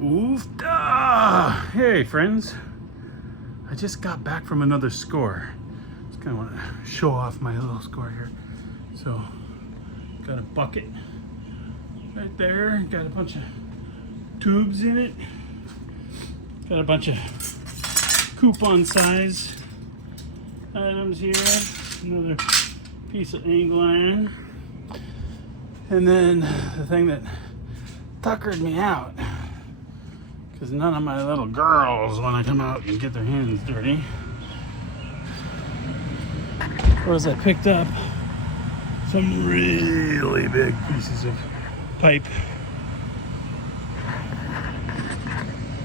Oof! Hey friends, I just got back from another score. Just kind of want to show off my little score here. So, got a bucket right there. Got a bunch of tubes in it. Got a bunch of coupon size items here. Another piece of angle iron. And then the thing that tuckered me out, because none of my little girls want to come out and get their hands dirty, was I picked up some really big pieces of pipe.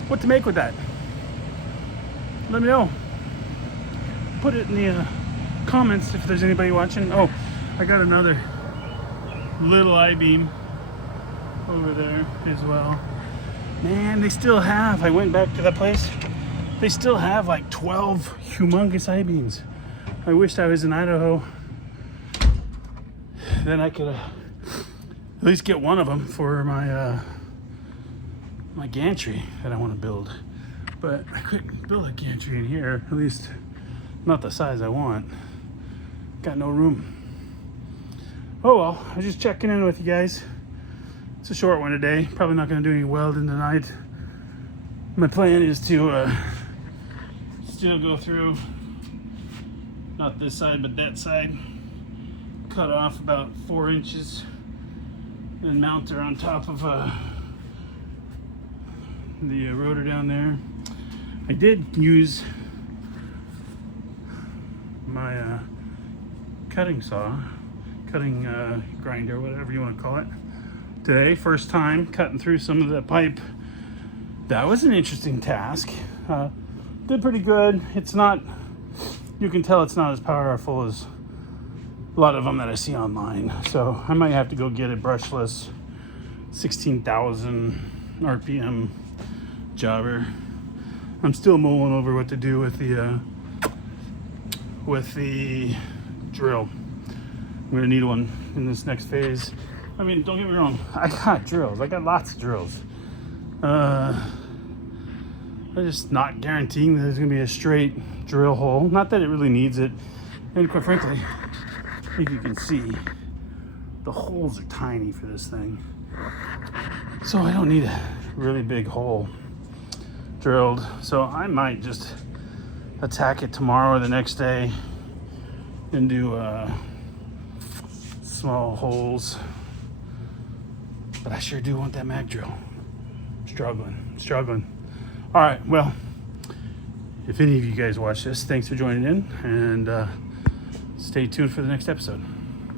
What to make with that? Let me know. Put it in the comments if there's anybody watching. Oh, I got another little I-beam over there as well. Man, they still have, I went back to that place, they still have like 12 humongous I-beams. I wished I was in Idaho. Then I could at least get one of them for my my gantry that I want to build. But I couldn't build a gantry in here, at least not the size I want. Got no room. Oh well, I was just checking in with you guys. It's a short one today. Probably not going to do any welding tonight. My plan is to still go through, not this side, but that side. Cut off about 4 inches and mount her on top of the rotor down there. I did use my cutting grinder, whatever you want to call it, today. First time cutting through some of the pipe. That was an interesting task. Did pretty good. It's not, you can tell it's not as powerful as a lot of them that I see online. So I might have to go get a brushless 16,000 RPM jobber. I'm still mulling over what to do with the drill. I'm gonna need one in this next phase. I mean, don't get me wrong, I got drills. I got lots of drills. I'm just not guaranteeing that there's gonna be a straight drill hole. Not that it really needs it. And quite frankly, I think you can see the holes are tiny for this thing. So I don't need a really big hole drilled. So I might just attack it tomorrow or the next day and do small holes. But I sure do want that mag drill. Struggling. All right, well, if any of you guys watch this, thanks for joining in, and stay tuned for the next episode.